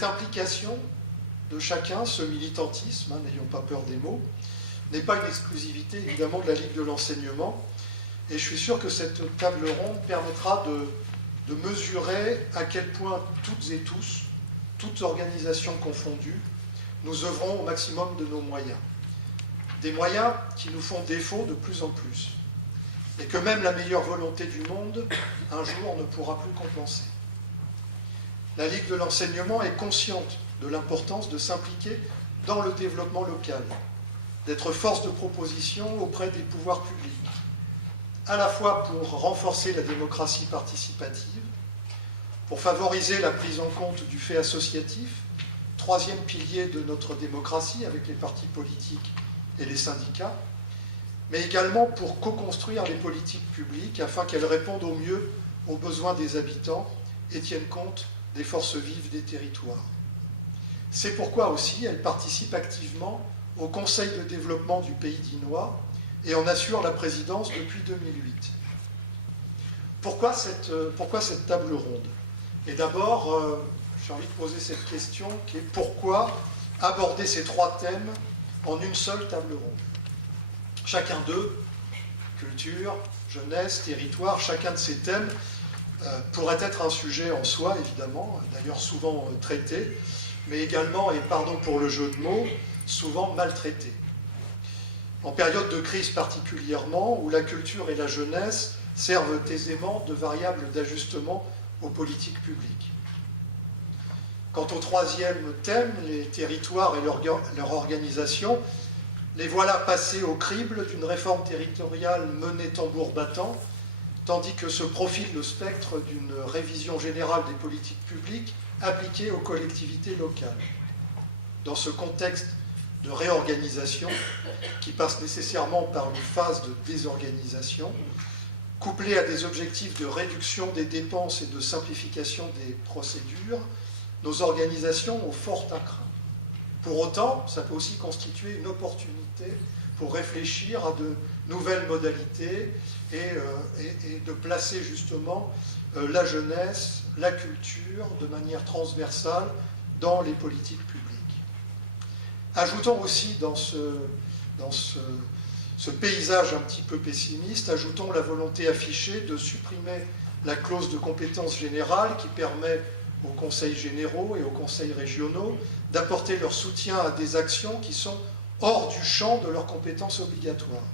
Cette implication de chacun, ce militantisme, n'ayons pas peur des mots, n'est pas une exclusivité évidemment de la Ligue de l'enseignement, et je suis sûr que cette table ronde permettra de mesurer à quel point toutes et tous, toutes organisations confondues, nous œuvrons au maximum de nos moyens. Des moyens qui nous font défaut de plus en plus, et que même la meilleure volonté du monde, un jour, ne pourra plus compenser. La Ligue de l'enseignement est consciente de l'importance de s'impliquer dans le développement local, d'être force de proposition auprès des pouvoirs publics, à la fois pour renforcer la démocratie participative, pour favoriser la prise en compte du fait associatif, troisième pilier de notre démocratie avec les partis politiques et les syndicats, mais également pour co-construire les politiques publiques afin qu'elles répondent au mieux aux besoins des habitants et tiennent compte des forces vives des territoires. C'est pourquoi aussi elle participe activement au Conseil de développement du Pays dinois et en assure la présidence depuis 2008. Pourquoi cette table ronde? Et d'abord, j'ai envie de poser cette question qui est pourquoi aborder ces trois thèmes en une seule table ronde? Chacun d'eux, culture, jeunesse, territoire, chacun de ces thèmes pourrait être un sujet en soi, évidemment, d'ailleurs souvent traité, mais également, et pardon pour le jeu de mots, souvent maltraité. En période de crise particulièrement, où la culture et la jeunesse servent aisément de variables d'ajustement aux politiques publiques. Quant au troisième thème, les territoires et leur organisation, les voilà passés au crible d'une réforme territoriale menée tambour battant, tandis que se profile le spectre d'une révision générale des politiques publiques appliquées aux collectivités locales. Dans ce contexte de réorganisation, qui passe nécessairement par une phase de désorganisation, couplée à des objectifs de réduction des dépenses et de simplification des procédures, nos organisations ont fort à craindre. Pour autant, ça peut aussi constituer une opportunité pour réfléchir à de nouvelles modalités et de placer justement la jeunesse, la culture de manière transversale dans les politiques publiques. Ajoutons aussi dans ce paysage un petit peu pessimiste, ajoutons la volonté affichée de supprimer la clause de compétence générale qui permet aux conseils généraux et aux conseils régionaux d'apporter leur soutien à des actions qui sont hors du champ de leurs compétences obligatoires.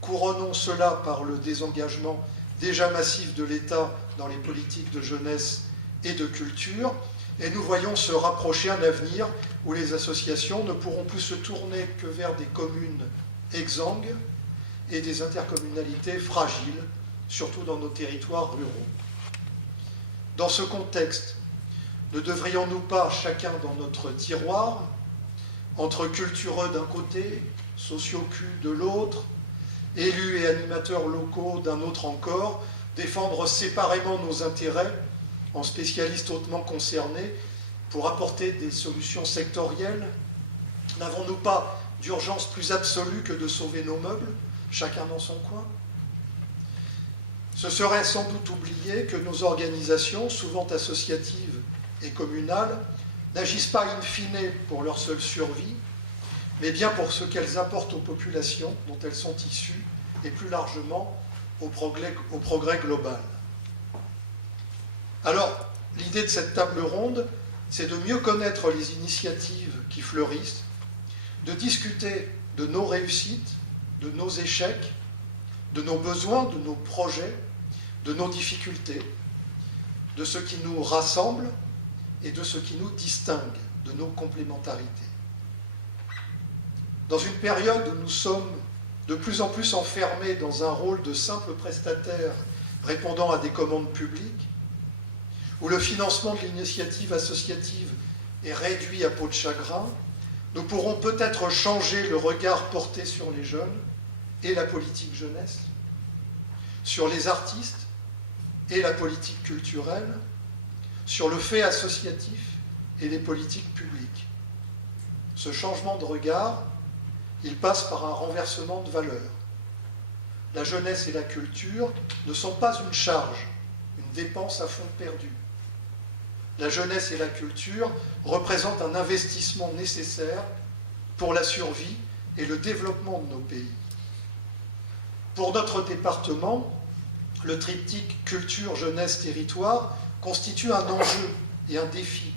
Couronnons cela par le désengagement déjà massif de l'État dans les politiques de jeunesse et de culture, et nous voyons se rapprocher un avenir où les associations ne pourront plus se tourner que vers des communes exsangues et des intercommunalités fragiles, surtout dans nos territoires ruraux. Dans ce contexte, ne devrions-nous pas, chacun dans notre tiroir, entre cultureux d'un côté, sociocul de l'autre, élus et animateurs locaux d'un autre encore, défendre séparément nos intérêts en spécialistes hautement concernés pour apporter des solutions sectorielles? N'avons-nous pas d'urgence plus absolue que de sauver nos meubles, chacun dans son coin? Ce serait sans doute oublier que nos organisations, souvent associatives et communales, n'agissent pas in fine pour leur seule survie, mais bien pour ce qu'elles apportent aux populations dont elles sont issues, et plus largement au progrès global. Alors, l'idée de cette table ronde, c'est de mieux connaître les initiatives qui fleurissent, de discuter de nos réussites, de nos échecs, de nos besoins, de nos projets, de nos difficultés, de ce qui nous rassemble et de ce qui nous distingue, de nos complémentarités. Dans une période où nous sommes de plus en plus enfermés dans un rôle de simple prestataire répondant à des commandes publiques, où le financement de l'initiative associative est réduit à peau de chagrin, nous pourrons peut-être changer le regard porté sur les jeunes et la politique jeunesse, sur les artistes et la politique culturelle, sur le fait associatif et les politiques publiques. Ce changement de regard, il passe par un renversement de valeurs. La jeunesse et la culture ne sont pas une charge, une dépense à fond perdu. la jeunesse et la culture représentent un investissement nécessaire pour la survie et le développement de nos pays. Pour notre département, le triptyque culture, jeunesse, territoire constitue un enjeu et un défi.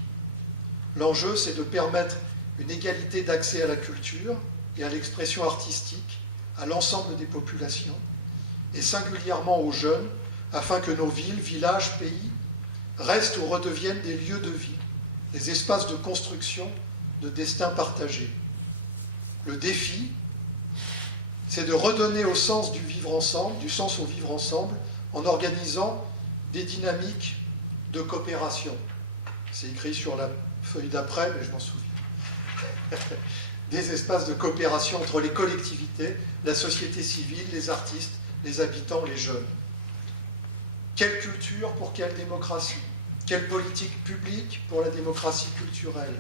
L'enjeu, c'est de permettre une égalité d'accès à la culture et à l'expression artistique à l'ensemble des populations, et singulièrement aux jeunes, afin que nos villes, villages, pays restent ou redeviennent des lieux de vie, des espaces de construction, de destin partagé. Le défi, c'est de redonner au sens du vivre ensemble, du sens au vivre ensemble, en organisant des dynamiques de coopération. C'est écrit sur la feuille d'après, mais je m'en souviens. Des espaces de coopération entre les collectivités, la société civile, les artistes, les habitants, les jeunes. Quelle culture pour quelle démocratie? Quelle politique publique pour la démocratie culturelle?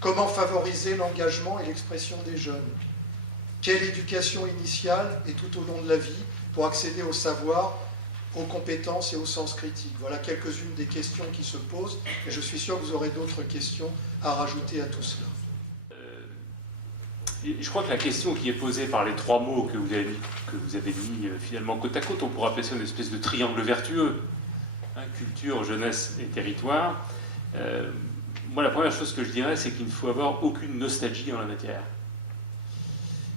Comment favoriser l'engagement et l'expression des jeunes? Quelle éducation initiale et tout au long de la vie pour accéder au savoir, aux compétences et au sens critique? Voilà quelques-unes des questions qui se posent, et je suis sûr que vous aurez d'autres questions à rajouter à tout cela. Je crois que la question qui est posée par les trois mots que vous avez mis finalement côte à côte, on pourrait appeler ça une espèce de triangle vertueux, hein, culture, jeunesse et territoire. Moi, la première chose que je dirais, c'est qu'il ne faut avoir aucune nostalgie en la matière.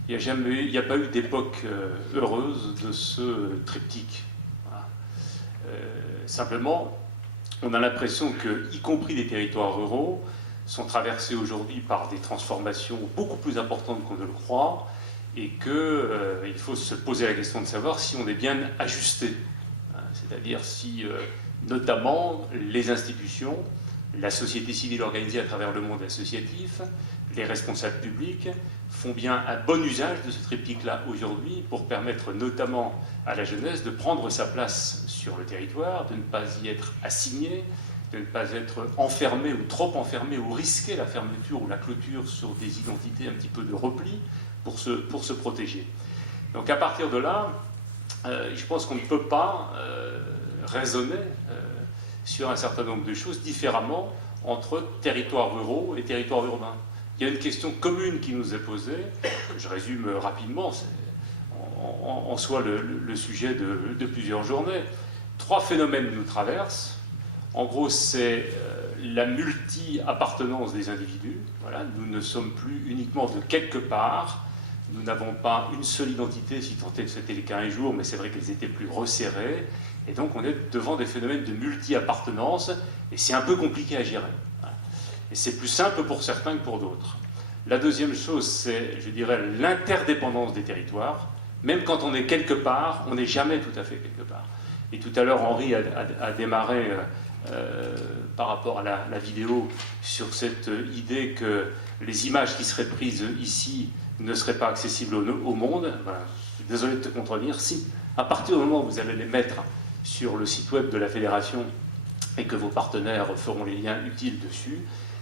Il n'y a pas eu d'époque heureuse de ce triptyque. Voilà. Simplement, on a l'impression que, y compris les territoires ruraux, sont traversés aujourd'hui par des transformations beaucoup plus importantes qu'on ne le croit, et qu'il faut se poser la question de savoir si on est bien ajusté. C'est-à-dire si, notamment, les institutions, la société civile organisée à travers le monde associatif, les responsables publics, font bien un bon usage de ce triptyque-là aujourd'hui pour permettre notamment à la jeunesse de prendre sa place sur le territoire, de ne pas y être assigné, de ne pas être enfermé ou trop enfermé ou risquer la fermeture ou la clôture sur des identités un petit peu de repli pour se protéger. Donc à partir de là, je pense qu'on ne peut pas raisonner sur un certain nombre de choses différemment entre territoires ruraux et territoires urbains. Il y a une question commune qui nous est posée, je résume rapidement, c'est en soi le sujet de plusieurs journées. Trois phénomènes nous traversent. En gros, c'est la multi-appartenance des individus. Voilà, nous ne sommes plus uniquement de quelque part. Nous n'avons pas une seule identité, si tant est que c'était le cas un jour, mais c'est vrai qu'elles étaient plus resserrées. Et donc, on est devant des phénomènes de multi-appartenance, et c'est un peu compliqué à gérer. Voilà. Et c'est plus simple pour certains que pour d'autres. La deuxième chose, c'est, je dirais, l'interdépendance des territoires. Même quand on est quelque part, on n'est jamais tout à fait quelque part. Et tout à l'heure, Henri a démarré par rapport à la vidéo sur cette idée que les images qui seraient prises ici ne seraient pas accessibles au monde. Ben, je suis désolé de te contredire. Si, à partir du moment où vous allez les mettre sur le site web de la Fédération et que vos partenaires feront les liens utiles dessus,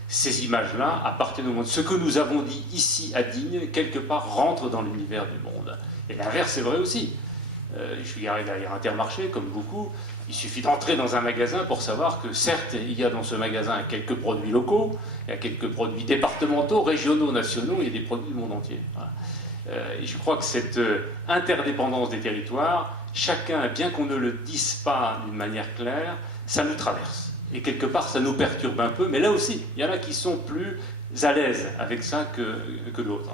ces images-là, à partir du moment de ce que nous avons dit ici à Digne, quelque part rentrent dans l'univers du monde. Et l'inverse est vrai aussi. Je suis garé derrière Intermarché, comme beaucoup. Il suffit d'entrer dans un magasin pour savoir que, certes, il y a dans ce magasin quelques produits locaux, il y a quelques produits départementaux, régionaux, nationaux, il y a des produits du monde entier. Voilà. Et je crois que cette interdépendance des territoires, chacun, bien qu'on ne le dise pas d'une manière claire, ça nous traverse. Et quelque part, ça nous perturbe un peu, mais là aussi, il y en a qui sont plus à l'aise avec ça que d'autres.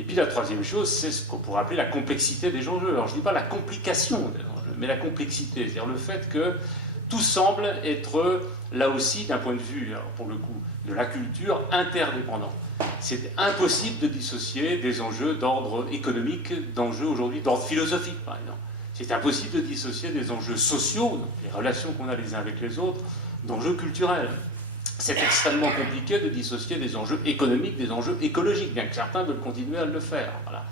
Et puis la troisième chose, c'est ce qu'on pourrait appeler la complexité des enjeux. Alors je ne dis pas la complication des enjeux, mais la complexité, c'est-à-dire le fait que tout semble être, là aussi, d'un point de vue, alors pour le coup, de la culture, interdépendant. C'est impossible de dissocier des enjeux d'ordre économique d'enjeux aujourd'hui d'ordre philosophique, par exemple. C'est impossible de dissocier des enjeux sociaux, donc les relations qu'on a les uns avec les autres, d'enjeux culturels. C'est extrêmement compliqué de dissocier des enjeux économiques des enjeux écologiques, bien que certains veulent continuer à le faire. Voilà.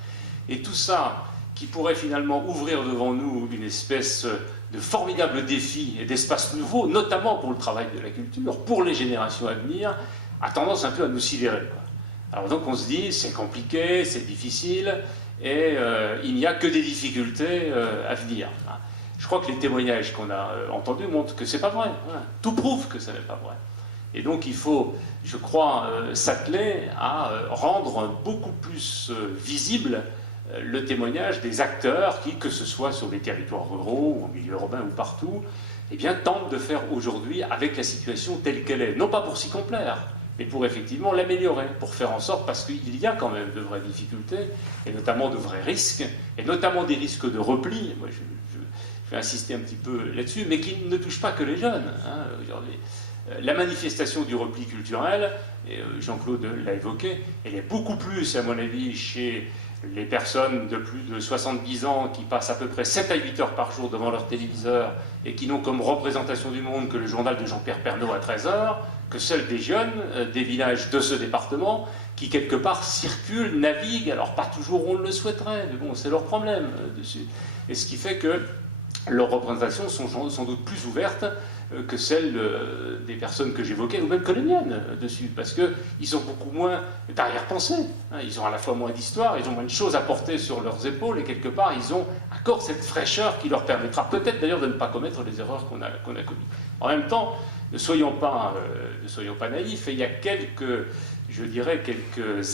Et tout ça, qui pourrait finalement ouvrir devant nous une espèce de formidable défi et d'espace nouveau, notamment pour le travail de la culture, pour les générations à venir, a tendance un peu à nous sidérer. Alors donc on se dit, c'est compliqué, c'est difficile, et il n'y a que des difficultés à venir. Je crois que les témoignages qu'on a entendus montrent que c'est pas vrai. Voilà. Tout prouve que ce n'est pas vrai. Et donc il faut, je crois, s'atteler à rendre beaucoup plus visible le témoignage des acteurs qui, que ce soit sur les territoires ruraux, ou en milieu urbain ou partout, eh bien, tentent de faire aujourd'hui avec la situation telle qu'elle est. Non pas pour s'y complaire, mais pour effectivement l'améliorer, pour faire en sorte, parce qu'il y a quand même de vraies difficultés, et notamment de vrais risques, et notamment des risques de repli. Moi, je vais insister un petit peu là-dessus, mais qui ne touchent pas que les jeunes. La manifestation du repli culturel, et Jean-Claude l'a évoqué, elle est beaucoup plus, à mon avis, chez les personnes de plus de 70 ans qui passent à peu près 7 à 8 heures par jour devant leur téléviseur et qui n'ont comme représentation du monde que le journal de Jean-Pierre Pernaut à 13 heures, que celle des jeunes des villages de ce département qui, quelque part, circulent, naviguent, alors pas toujours on le souhaiterait, mais bon, c'est leur problème dessus. Et ce qui fait que leurs représentations sont sans doute plus ouvertes que celles des personnes que j'évoquais, ou même que les miennes dessus, parce qu'ils ont beaucoup moins d'arrière-pensée. Ils ont à la fois moins d'histoire, ils ont moins de choses à porter sur leurs épaules, et quelque part, ils ont encore cette fraîcheur qui leur permettra peut-être d'ailleurs de ne pas commettre les erreurs qu'on a commises. En même temps, ne soyons pas naïfs, et il y a quelques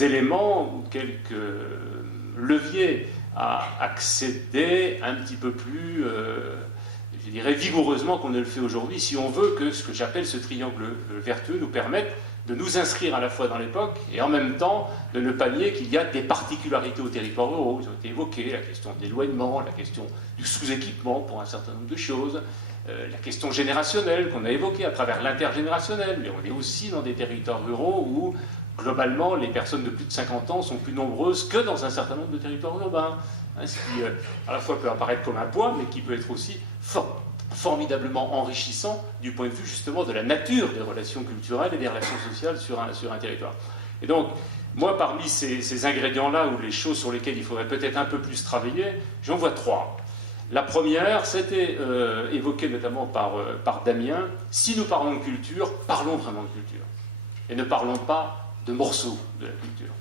éléments ou quelques leviers à accéder un petit peu plus, je dirais, vigoureusement qu'on ne le fait aujourd'hui, si on veut que ce que j'appelle ce triangle vertueux nous permette de nous inscrire à la fois dans l'époque et en même temps de ne pas nier qu'il y a des particularités aux territoires ruraux. Ils ont été évoqués, la question de l'éloignement, la question du sous-équipement pour un certain nombre de choses, la question générationnelle qu'on a évoquée à travers l'intergénérationnel, mais on est aussi dans des territoires ruraux où globalement les personnes de plus de 50 ans sont plus nombreuses que dans un certain nombre de territoires urbains. Ce qui à la fois peut apparaître comme un poids, mais qui peut être aussi formidablement enrichissant du point de vue justement de la nature des relations culturelles et des relations sociales sur un territoire. Et donc, moi, parmi ces ingrédients-là, ou les choses sur lesquelles il faudrait peut-être un peu plus travailler, j'en vois 3. La première, c'était évoqué notamment par Damien, si nous parlons de culture, parlons vraiment de culture. Et ne parlons pas de morceaux de la culture.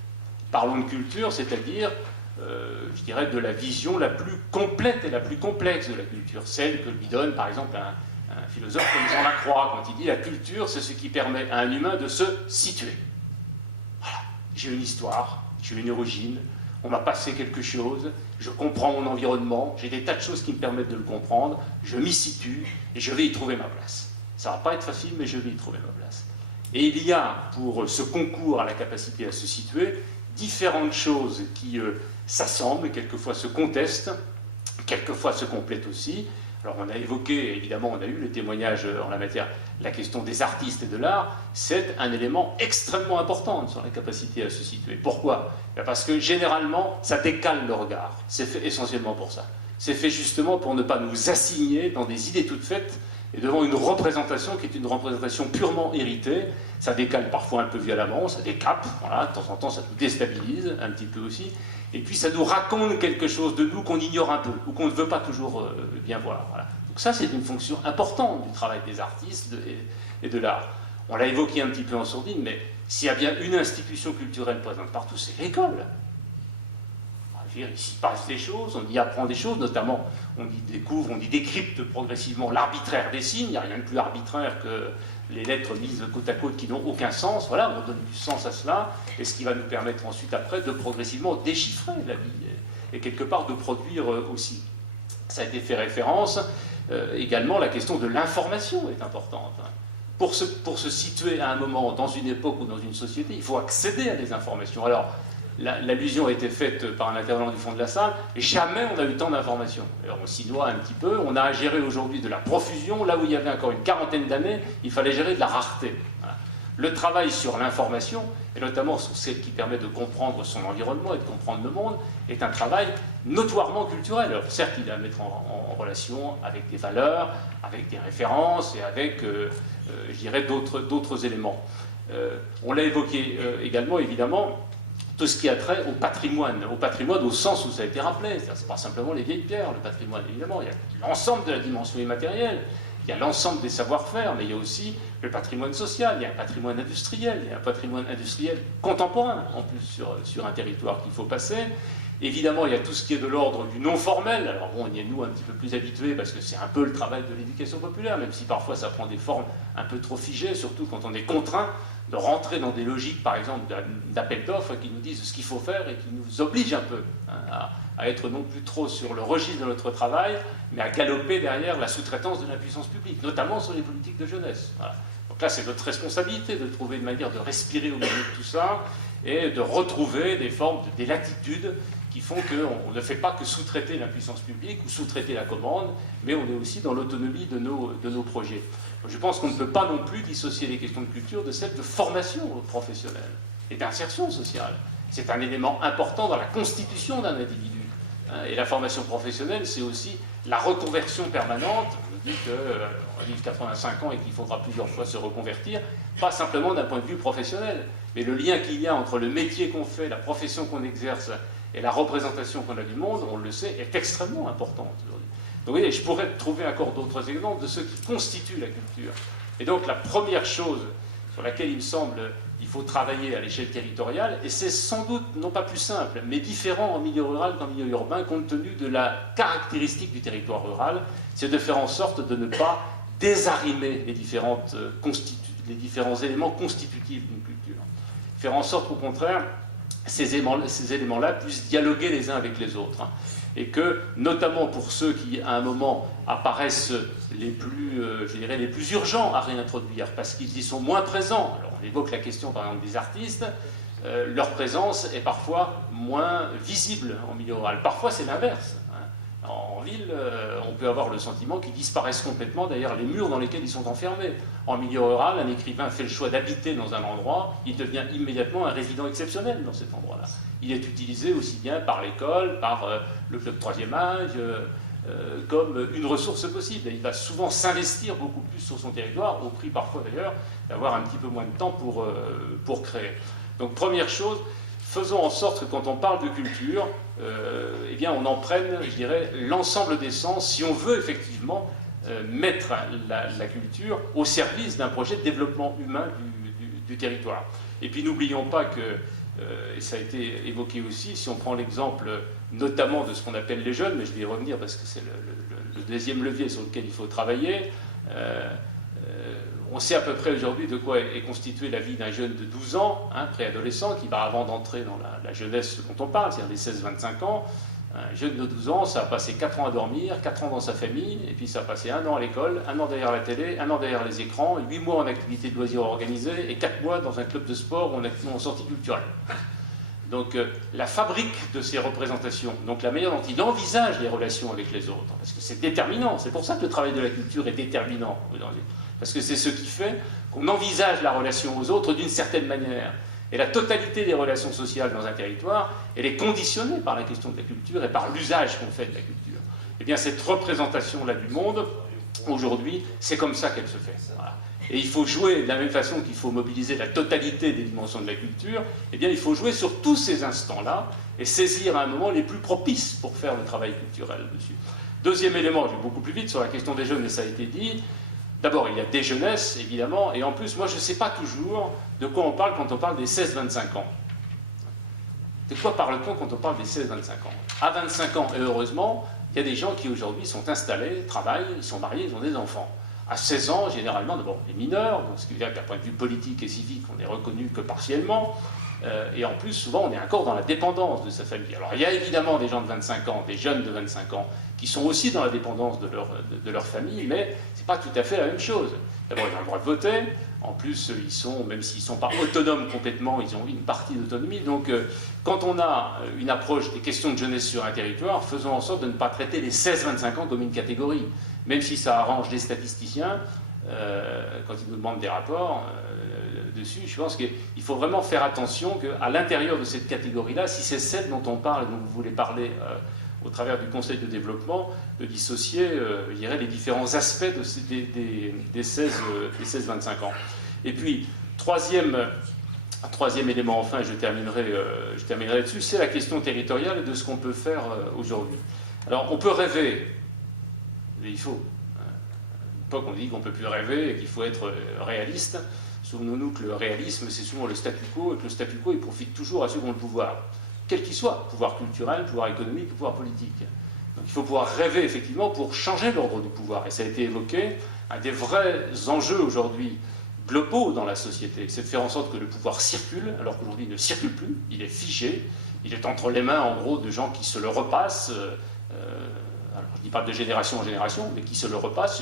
Parlons de culture, c'est-à-dire je dirais, de la vision la plus complète et la plus complexe de la culture, celle que lui donne par exemple un philosophe comme Jean Lacroix quand il dit la culture c'est ce qui permet à un humain de se situer. Voilà, j'ai une histoire, j'ai une origine, on m'a passé quelque chose, je comprends mon environnement, j'ai des tas de choses qui me permettent de le comprendre, je m'y situe et je vais y trouver ma place. Ça ne va pas être facile, mais je vais y trouver ma place. Et il y a pour ce concours à la capacité à se situer différentes choses qui s'assemblent, quelquefois se contestent, quelquefois se complètent aussi. Alors on a évoqué, évidemment, on a eu le témoignage en la matière, la question des artistes et de l'art, c'est un élément extrêmement important sur la capacité à se situer. Pourquoi ? Parce que généralement, ça décale le regard. C'est fait essentiellement pour ça. C'est fait justement pour ne pas nous assigner dans des idées toutes faites et devant une représentation qui est une représentation purement héritée. Ça décale parfois un peu violemment, ça décape, voilà, de temps en temps ça nous déstabilise un petit peu aussi, et puis ça nous raconte quelque chose de nous qu'on ignore un peu, ou qu'on ne veut pas toujours bien voir. Voilà. Donc ça c'est une fonction importante du travail des artistes et de l'art. On l'a évoqué un petit peu en sourdine, mais s'il y a bien une institution culturelle présente partout, c'est l'école. Il s'y passe des choses, on y apprend des choses, notamment on y découvre, on y décrypte progressivement l'arbitraire des signes. Il n'y a rien de plus arbitraire que les lettres mises côte à côte qui n'ont aucun sens. Voilà, on donne du sens à cela, et ce qui va nous permettre ensuite après de progressivement déchiffrer la vie et quelque part de produire aussi. Ça a été fait référence, également la question de l'information est importante. Pour se situer à un moment dans une époque ou dans une société, il faut accéder à des informations. Alors, l'allusion a été faite par un intervenant du fond de la salle, et jamais on a eu tant d'informations. Alors on s'y noie un petit peu, on a à gérer aujourd'hui de la profusion, là où il y avait encore une quarantaine d'années, il fallait gérer de la rareté. Voilà. Le travail sur l'information, et notamment sur celle qui permet de comprendre son environnement et de comprendre le monde, est un travail notoirement culturel. Alors certes, il est à mettre en relation avec des valeurs, avec des références, et avec, je dirais, d'autres éléments. On l'a évoqué également, évidemment, tout ce qui a trait au patrimoine au sens où ça a été rappelé. C'est pas simplement les vieilles pierres, le patrimoine, évidemment. Il y a l'ensemble de la dimension immatérielle, il y a l'ensemble des savoir-faire, mais il y a aussi le patrimoine social, il y a un patrimoine industriel, il y a un patrimoine industriel contemporain, en plus, sur un territoire qu'il faut passer. Évidemment, il y a tout ce qui est de l'ordre du non formel. Alors bon, on y est nous un petit peu plus habitués parce que c'est un peu le travail de l'éducation populaire, même si parfois ça prend des formes un peu trop figées, surtout quand on est contraint de rentrer dans des logiques, par exemple, d'appel d'offres qui nous disent ce qu'il faut faire et qui nous obligent un peu à être non plus trop sur le registre de notre travail, mais à galoper derrière la sous-traitance de la puissance publique, notamment sur les politiques de jeunesse. Voilà. Donc là, c'est notre responsabilité de trouver une manière de respirer au milieu de tout ça et de retrouver des formes, des latitudes qui font qu'on ne fait pas que sous-traiter la puissance publique ou sous-traiter la commande, mais on est aussi dans l'autonomie de nos projets. Je pense qu'on ne peut pas non plus dissocier les questions de culture de celles de formation professionnelle et d'insertion sociale. C'est un élément important dans la constitution d'un individu. Et la formation professionnelle, c'est aussi la reconversion permanente. On dit qu'on vit 85 ans et qu'il faudra plusieurs fois se reconvertir, pas simplement d'un point de vue professionnel, mais le lien qu'il y a entre le métier qu'on fait, la profession qu'on exerce et la représentation qu'on a du monde, on le sait, est extrêmement importante aujourd'hui. Donc vous voyez, je pourrais trouver encore d'autres exemples de ce qui constitue la culture. Et donc la première chose sur laquelle il me semble il faut travailler à l'échelle territoriale, et c'est sans doute non pas plus simple, mais différent en milieu rural qu'en milieu urbain, compte tenu de la caractéristique du territoire rural, c'est de faire en sorte de ne pas désarimer les différents éléments constitutifs d'une culture. Faire en sorte qu'au contraire, ces éléments-là puissent dialoguer les uns avec les autres. Et que, notamment pour ceux qui, à un moment, apparaissent les plus, les plus urgents à réintroduire, parce qu'ils y sont moins présents. Alors, on évoque la question, par exemple, des artistes. Leur présence est parfois moins visible en milieu rural. Parfois, c'est l'inverse. En ville, on peut avoir le sentiment qu'ils disparaissent complètement, d'ailleurs, les murs dans lesquels ils sont enfermés. En milieu rural, un écrivain fait le choix d'habiter dans un endroit, il devient immédiatement un résident exceptionnel dans cet endroit-là. Il est utilisé aussi bien par l'école, par le club troisième âge, comme une ressource possible. Et il va souvent s'investir beaucoup plus sur son territoire, au prix parfois d'ailleurs d'avoir un petit peu moins de temps pour créer. Donc première chose, faisons en sorte que quand on parle de culture, eh bien on en prenne, je dirais, l'ensemble des sens, si on veut effectivement mettre la culture au service d'un projet de développement humain du territoire. Et puis n'oublions pas que, et ça a été évoqué aussi, si on prend l'exemple notamment de ce qu'on appelle les jeunes, mais je vais y revenir parce que c'est le deuxième levier sur lequel il faut travailler, on sait à peu près aujourd'hui de quoi est constituée la vie d'un jeune de 12 ans, préadolescent, qui va avant d'entrer dans la jeunesse dont on parle, c'est-à-dire les 16-25 ans. Un jeune de 12 ans, ça a passé 4 ans à dormir, 4 ans dans sa famille, et puis ça a passé 1 an à l'école, 1 an derrière la télé, 1 an derrière les écrans, 8 mois en activité de loisirs organisée, et 4 mois dans un club de sport ou en sortie culturelle. Donc la fabrique de ces représentations, donc la manière dont il envisage les relations avec les autres, parce que c'est déterminant, c'est pour ça que le travail de la culture est déterminant, parce que c'est ce qui fait qu'on envisage la relation aux autres d'une certaine manière. Et la totalité des relations sociales dans un territoire, elle est conditionnée par la question de la culture et par l'usage qu'on fait de la culture. Eh bien, cette représentation-là du monde, aujourd'hui, c'est comme ça qu'elle se fait. Voilà. Et il faut jouer, de la même façon qu'il faut mobiliser la totalité des dimensions de la culture, eh bien, il faut jouer sur tous ces instants-là et saisir à un moment les plus propices pour faire le travail culturel dessus. Deuxième élément, je vais beaucoup plus vite sur la question des jeunes, mais ça a été dit. D'abord, il y a des jeunesses, évidemment, et en plus, moi, je ne sais pas toujours de quoi on parle quand on parle des 16-25 ans. De quoi parle-t-on quand on parle des 16-25 ans? À 25 ans, et heureusement, il y a des gens qui aujourd'hui sont installés, travaillent, ils sont mariés, ils ont des enfants. À 16 ans, généralement, d'abord, les mineurs, donc ce qui veut dire qu'à point de vue politique et civique, on n'est reconnu que partiellement, et en plus, souvent, on est encore dans la dépendance de sa famille. Alors, il y a évidemment des gens de 25 ans, des jeunes de 25 ans, qui sont aussi dans la dépendance de leur famille, mais ce n'est pas tout à fait la même chose. D'abord, ils ont le droit de voter, en plus, ils sont, même s'ils ne sont pas autonomes complètement, ils ont une partie d'autonomie. Donc, quand on a une approche des questions de jeunesse sur un territoire, faisons en sorte de ne pas traiter les 16-25 ans comme une catégorie. Même si ça arrange les statisticiens, quand ils nous demandent des rapports dessus, je pense qu'il faut vraiment faire attention qu'à l'intérieur de cette catégorie-là, si c'est celle dont on parle et dont vous voulez parler au travers du Conseil de développement, de dissocier, je dirais, les différents aspects des 16-25 ans. Et puis, troisième élément, enfin, je terminerai dessus, c'est la question territoriale et de ce qu'on peut faire aujourd'hui. Alors, on peut rêver, mais il faut. À l'époque, on dit qu'on ne peut plus rêver et qu'il faut être réaliste. Souvenons-nous que le réalisme, c'est souvent le statu quo, et que le statu quo, il profite toujours à ceux qui ont le pouvoir. quel qu'il soit, pouvoir culturel, pouvoir économique, pouvoir politique. Donc il faut pouvoir rêver effectivement pour changer l'ordre du pouvoir. Et ça a été évoqué, un des vrais enjeux aujourd'hui globaux dans la société, c'est de faire en sorte que le pouvoir circule, alors qu'aujourd'hui il ne circule plus, il est figé, il est entre les mains en gros de gens qui se le repassent, alors je ne dis pas de génération en génération, mais qui se le repassent,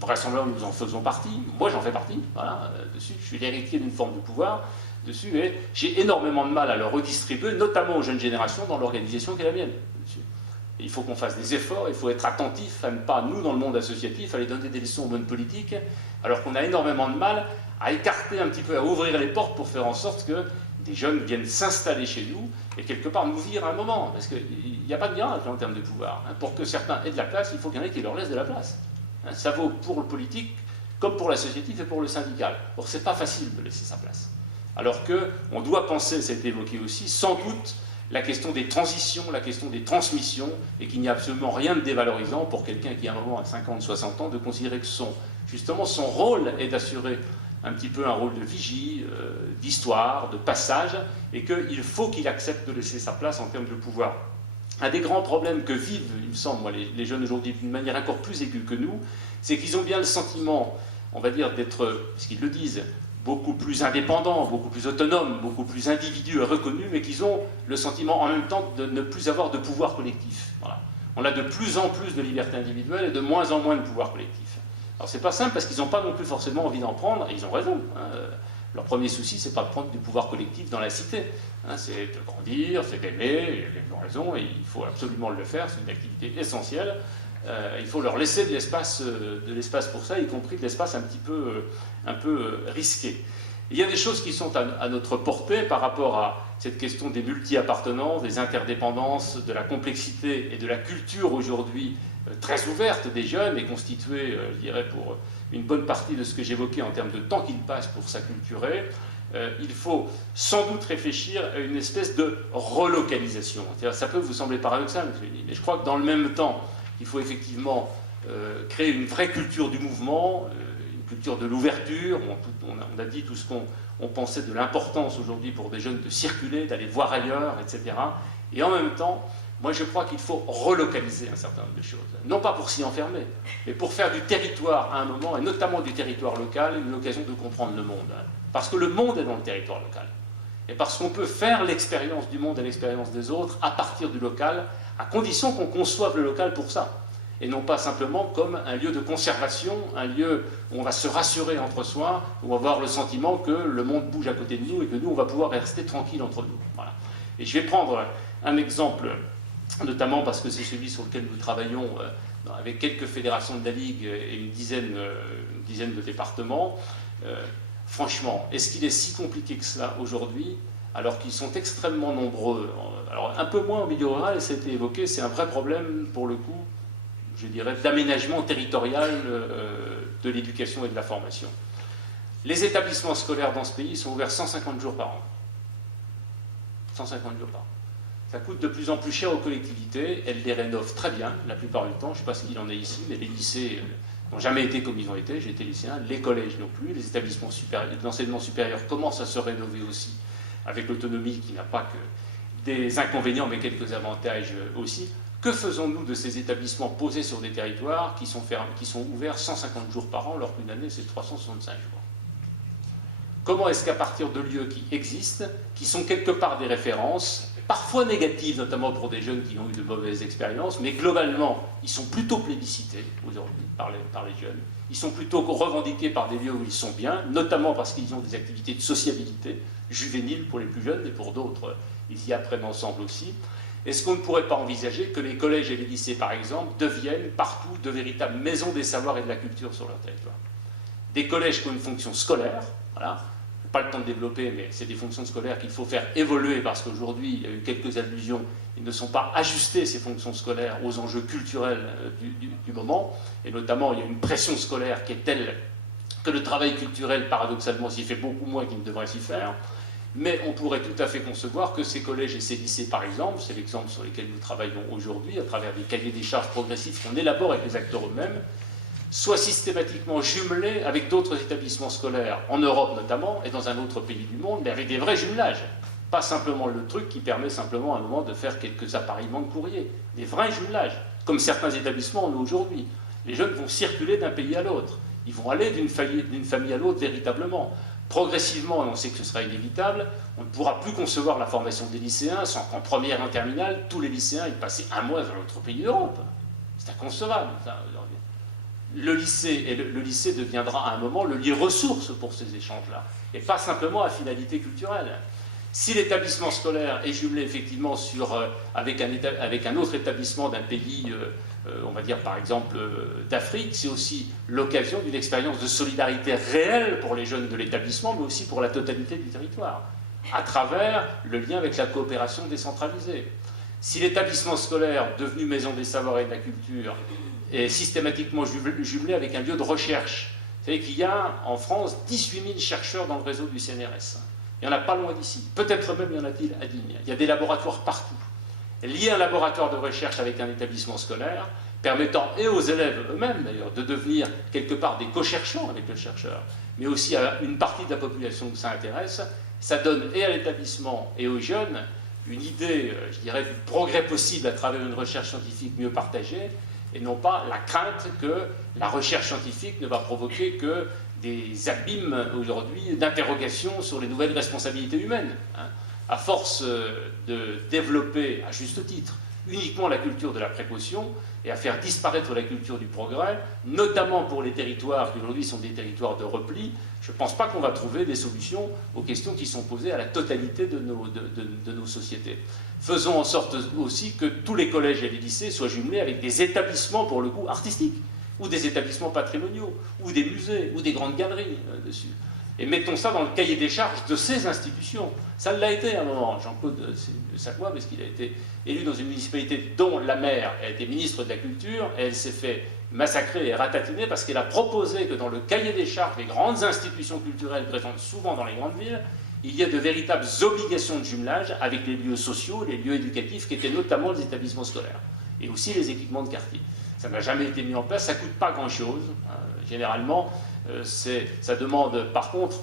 vraisemblablement nous en faisons partie, moi j'en fais partie, voilà, dessus, je suis l'héritier d'une forme de pouvoir, dessus, et j'ai énormément de mal à le redistribuer, notamment aux jeunes générations, dans l'organisation qui est la mienne. Dessus. Et il faut qu'on fasse des efforts, il faut être attentif à ne pas, nous, dans le monde associatif, aller donner des leçons aux bonnes politiques, alors qu'on a énormément de mal à écarter un petit peu, à ouvrir les portes pour faire en sorte que des jeunes viennent s'installer chez nous et quelque part nous virent à un moment. Parce qu'il n'y a pas de miracle en termes de pouvoir. Pour que certains aient de la place, il faut qu'il y en ait qui leur laissent de la place. Ça vaut pour le politique comme pour l'associatif et pour le syndical. Or, c'est pas facile de laisser sa place. Alors qu'on doit penser, ça a été évoqué aussi, sans doute, la question des transitions, la question des transmissions, et qu'il n'y a absolument rien de dévalorisant pour quelqu'un qui, à un moment, à 50, 60 ans, de considérer que justement, son rôle est d'assurer un petit peu un rôle de vigie, d'histoire, de passage, et qu'il faut qu'il accepte de laisser sa place en termes de pouvoir. Un des grands problèmes que vivent, il me semble, moi, les jeunes aujourd'hui, d'une manière encore plus aiguë que nous, c'est qu'ils ont bien le sentiment, on va dire, d'être, parce qu'ils le disent, beaucoup plus indépendants, beaucoup plus autonomes, beaucoup plus individus et reconnus, mais qu'ils ont le sentiment en même temps de ne plus avoir de pouvoir collectif. Voilà. On a de plus en plus de liberté individuelle et de moins en moins de pouvoir collectif. Alors c'est pas simple parce qu'ils n'ont pas non plus forcément envie d'en prendre, et ils ont raison. Leur premier souci, c'est pas de prendre du pouvoir collectif dans la cité. C'est de grandir, c'est d'aimer, ils ont raison, et il faut absolument le faire, c'est une activité essentielle. Il faut leur laisser de l'espace pour ça, y compris de l'espace un peu risqué. Il y a des choses qui sont à notre portée par rapport à cette question des multi-appartenances, des interdépendances, de la complexité et de la culture aujourd'hui très ouverte des jeunes et constituée, je dirais, pour une bonne partie de ce que j'évoquais en termes de temps qu'ils passent pour s'acculturer. Il faut sans doute réfléchir à une espèce de relocalisation. Ça peut vous sembler paradoxal, mais je crois que dans le même temps, il faut effectivement créer une vraie culture du mouvement, une culture de l'ouverture. On a dit tout ce qu'on pensait de l'importance aujourd'hui pour des jeunes de circuler, d'aller voir ailleurs, etc. Et en même temps, moi je crois qu'il faut relocaliser un certain nombre de choses. Non pas pour s'y enfermer, mais pour faire du territoire à un moment, et notamment du territoire local, une occasion de comprendre le monde. Parce que le monde est dans le territoire local. Et parce qu'on peut faire l'expérience du monde et l'expérience des autres à partir du local, à condition qu'on conçoive le local pour ça. Et non pas simplement comme un lieu de conservation, un lieu où on va se rassurer entre soi, où on va avoir le sentiment que le monde bouge à côté de nous et que nous, on va pouvoir rester tranquille entre nous. Voilà. Et je vais prendre un exemple, notamment parce que c'est celui sur lequel nous travaillons avec quelques fédérations de la Ligue et une dizaine de départements. Franchement, est-ce qu'il est si compliqué que cela aujourd'hui, alors qu'ils sont extrêmement nombreux? Alors un peu moins au milieu rural, et ça a été évoqué, c'est un vrai problème pour le coup, je dirais, d'aménagement territorial de l'éducation et de la formation. Les établissements scolaires dans ce pays sont ouverts 150 jours par an. 150 jours par an. Ça coûte de plus en plus cher aux collectivités, elles les rénovent très bien, la plupart du temps, je ne sais pas ce qu'il en est ici, mais les lycées n'ont jamais été comme ils ont été, j'ai été lycéen, les collèges non plus, les établissements d'enseignement supérieur commencent à se rénover aussi, avec l'autonomie qui n'a pas que des inconvénients, mais quelques avantages aussi. Que faisons-nous de ces établissements posés sur des territoires qui sont ouverts 150 jours par an, alors qu'une année c'est 365 jours? Comment est-ce qu'à partir de lieux qui existent, qui sont quelque part des références, parfois négatives, notamment pour des jeunes qui ont eu de mauvaises expériences, mais globalement, ils sont plutôt plébiscités aujourd'hui par les jeunes. Ils sont plutôt revendiqués par des lieux où ils sont bien, notamment parce qu'ils ont des activités de sociabilité, juvéniles pour les plus jeunes, et pour d'autres, ils y apprennent ensemble aussi. Est-ce qu'on ne pourrait pas envisager que les collèges et les lycées, par exemple, deviennent partout de véritables maisons des savoirs et de la culture sur leur territoire? Des collèges qui ont une fonction scolaire, voilà. Pas le temps de développer, mais c'est des fonctions scolaires qu'il faut faire évoluer parce qu'aujourd'hui, il y a eu quelques allusions, ils ne sont pas ajustés, ces fonctions scolaires, aux enjeux culturels du moment, et notamment il y a une pression scolaire qui est telle que le travail culturel, paradoxalement, s'y fait beaucoup moins qu'il ne devrait s'y faire, mais on pourrait tout à fait concevoir que ces collèges et ces lycées, par exemple, c'est l'exemple sur lequel nous travaillons aujourd'hui, à travers des cahiers des charges progressifs qu'on élabore avec les acteurs eux-mêmes, soit systématiquement jumelés avec d'autres établissements scolaires, en Europe notamment, et dans un autre pays du monde, mais avec des vrais jumelages. Pas simplement le truc qui permet simplement à un moment de faire quelques appareillements de courrier. Des vrais jumelages, comme certains établissements en ont aujourd'hui. Les jeunes vont circuler d'un pays à l'autre. Ils vont aller d'une famille à l'autre véritablement. Progressivement, et on sait que ce sera inévitable, on ne pourra plus concevoir la formation des lycéens sans qu'en première et en terminale, tous les lycéens aient passé un mois dans l'autre pays d'Europe. C'est inconcevable, ça, aujourd'hui. Le lycée deviendra à un moment le lieu ressource pour ces échanges-là, et pas simplement à finalité culturelle. Si l'établissement scolaire est jumelé effectivement avec un autre établissement d'un pays, on va dire par exemple d'Afrique, c'est aussi l'occasion d'une expérience de solidarité réelle pour les jeunes de l'établissement, mais aussi pour la totalité du territoire, à travers le lien avec la coopération décentralisée. Si l'établissement scolaire, devenu maison des savoirs et de la culture, est systématiquement jumelé avec un lieu de recherche, vous savez qu'il y a en France 18 000 chercheurs dans le réseau du CNRS. Il n'y en a pas loin d'ici. Peut-être même y en a-t-il à Digne. Il y a des laboratoires partout. Lier un laboratoire de recherche avec un établissement scolaire, permettant et aux élèves eux-mêmes d'ailleurs de devenir quelque part des co-cherchants avec le chercheur, mais aussi à une partie de la population que ça intéresse, ça donne et à l'établissement et aux jeunes une idée, je dirais, du progrès possible à travers une recherche scientifique mieux partagée, et non pas la crainte que la recherche scientifique ne va provoquer que des abîmes aujourd'hui d'interrogation sur les nouvelles responsabilités humaines. À force de développer, à juste titre, uniquement la culture de la précaution et à faire disparaître la culture du progrès, notamment pour les territoires qui aujourd'hui sont des territoires de repli, je ne pense pas qu'on va trouver des solutions aux questions qui sont posées à la totalité de nos sociétés. Faisons en sorte aussi que tous les collèges et les lycées soient jumelés avec des établissements, pour le coup, artistiques, ou des établissements patrimoniaux, ou des musées, ou des grandes galeries dessus. Et mettons ça dans le cahier des charges de ces institutions. Ça l'a été à un moment. Jean-Claude Sackois, parce qu'il a été élu dans une municipalité dont la maire a été ministre de la Culture, et elle s'est fait massacrer et ratatiner parce qu'elle a proposé que dans le cahier des charges des grandes institutions culturelles présentes souvent dans les grandes villes, il y a de véritables obligations de jumelage avec les lieux sociaux, les lieux éducatifs, qui étaient notamment les établissements scolaires, et aussi les équipements de quartier. Ça n'a jamais été mis en place, ça ne coûte pas grand-chose. Généralement, ça demande par contre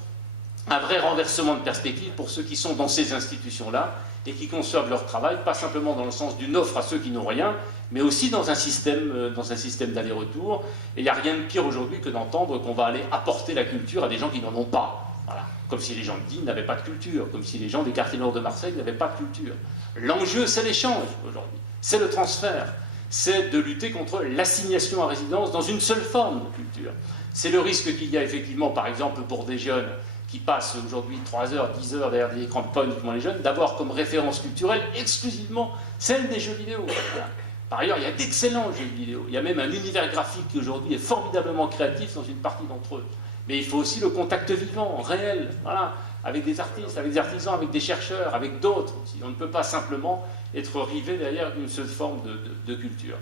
un vrai renversement de perspective pour ceux qui sont dans ces institutions-là et qui conçoivent leur travail, pas simplement dans le sens d'une offre à ceux qui n'ont rien, mais aussi dans un système d'aller-retour. Et il n'y a rien de pire aujourd'hui que d'entendre qu'on va aller apporter la culture à des gens qui n'en ont pas. Voilà. Comme si les gens de Digne n'avaient pas de culture, comme si les gens des quartiers nord de Marseille n'avaient pas de culture. L'enjeu, c'est l'échange aujourd'hui, c'est le transfert, c'est de lutter contre l'assignation à résidence dans une seule forme de culture. C'est le risque qu'il y a effectivement, par exemple, pour des jeunes qui passent aujourd'hui 3 heures, 10 heures derrière des écrans, pas uniquement les jeunes, d'avoir comme référence culturelle exclusivement celle des jeux vidéo. Voilà. Par ailleurs, il y a d'excellents jeux vidéo. Il y a même un univers graphique qui aujourd'hui est formidablement créatif dans une partie d'entre eux. Mais il faut aussi le contact vivant, réel, voilà, avec des artistes, avec des artisans, avec des chercheurs, avec d'autres aussi. On ne peut pas simplement être rivé derrière une seule forme de culture.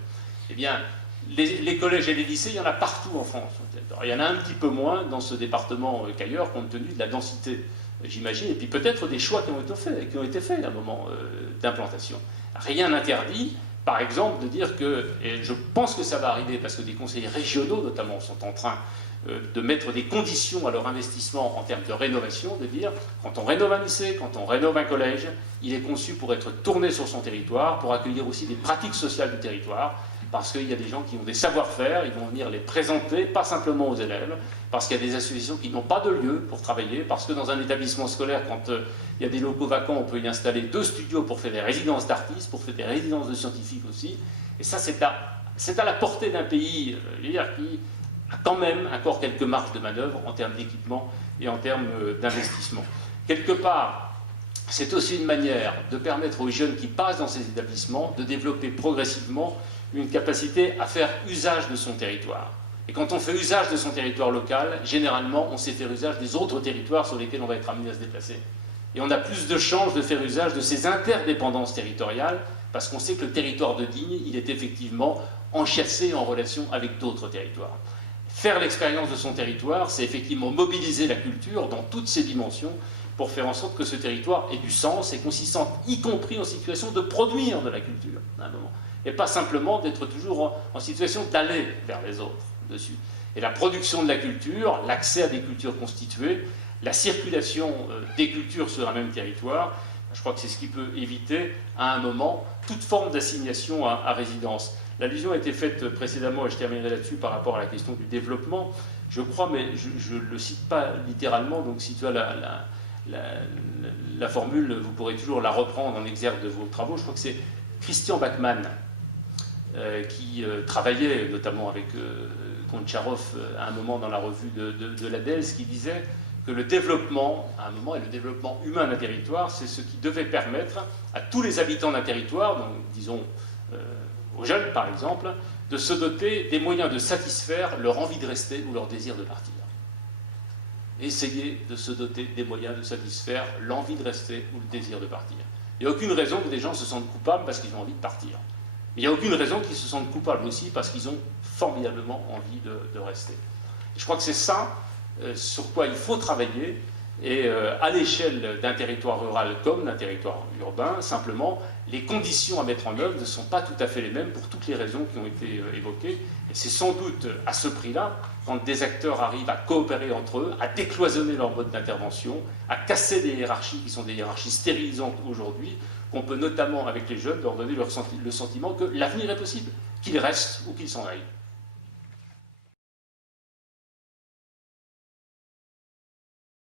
Eh bien, les collèges et les lycées, il y en a partout en France. Alors, il y en a un petit peu moins dans ce département qu'ailleurs, compte tenu de la densité, j'imagine, et puis peut-être des choix qui ont été faits à un moment d'implantation. Rien n'interdit, par exemple, de dire que, et je pense que ça va arriver, parce que des conseillers régionaux notamment sont en train de mettre des conditions à leur investissement en termes de rénovation, de dire, quand on rénove un lycée, quand on rénove un collège, il est conçu pour être tourné sur son territoire, pour accueillir aussi des pratiques sociales du territoire, parce qu'il y a des gens qui ont des savoir-faire, ils vont venir les présenter, pas simplement aux élèves, parce qu'il y a des associations qui n'ont pas de lieu pour travailler, parce que dans un établissement scolaire, quand il y a des locaux vacants, on peut y installer 2 studios pour faire des résidences d'artistes, pour faire des résidences de scientifiques aussi, et ça c'est à la portée d'un pays, je veux dire, qui a quand même encore quelques marges de manœuvre en termes d'équipement et en termes d'investissement. Quelque part, c'est aussi une manière de permettre aux jeunes qui passent dans ces établissements de développer progressivement une capacité à faire usage de son territoire. Et quand on fait usage de son territoire local, généralement, on sait faire usage des autres territoires sur lesquels on va être amené à se déplacer. Et on a plus de chances de faire usage de ces interdépendances territoriales, parce qu'on sait que le territoire de Digne, il est effectivement enchâssé en relation avec d'autres territoires. Faire l'expérience de son territoire, c'est effectivement mobiliser la culture dans toutes ses dimensions pour faire en sorte que ce territoire ait du sens et qu'on s'y sente, y compris en situation de produire de la culture, à un moment. Et pas simplement d'être toujours en situation d'aller vers les autres dessus. Et la production de la culture, l'accès à des cultures constituées, la circulation des cultures sur un même territoire Je crois que c'est ce qui peut éviter, à un moment, toute forme d'assignation à résidence. L'allusion a été faite précédemment, et je terminerai là-dessus, par rapport à la question du développement. Je crois, mais je ne le cite pas littéralement, donc si tu as la formule, vous pourrez toujours la reprendre en exergue de vos travaux. Je crois que c'est Christian Bachmann qui travaillait notamment avec Goncharov à un moment dans la revue de la DELS, qui disait que le développement, à un moment, et le développement humain d'un territoire, c'est ce qui devait permettre à tous les habitants d'un territoire, donc disons aux jeunes par exemple, de se doter des moyens de satisfaire leur envie de rester ou leur désir de partir. Essayer de se doter des moyens de satisfaire l'envie de rester ou le désir de partir. Il n'y a aucune raison que des gens se sentent coupables parce qu'ils ont envie de partir. Mais il n'y a aucune raison qu'ils se sentent coupables aussi parce qu'ils ont formidablement envie de rester. Et je crois que c'est ça sur quoi il faut travailler, et à l'échelle d'un territoire rural comme d'un territoire urbain, simplement, les conditions à mettre en œuvre ne sont pas tout à fait les mêmes pour toutes les raisons qui ont été évoquées. Et c'est sans doute à ce prix-là, quand des acteurs arrivent à coopérer entre eux, à décloisonner leur mode d'intervention, à casser des hiérarchies qui sont des hiérarchies stérilisantes aujourd'hui, qu'on peut notamment, avec les jeunes, leur donner le sentiment que l'avenir est possible, qu'ils restent ou qu'ils s'en aillent.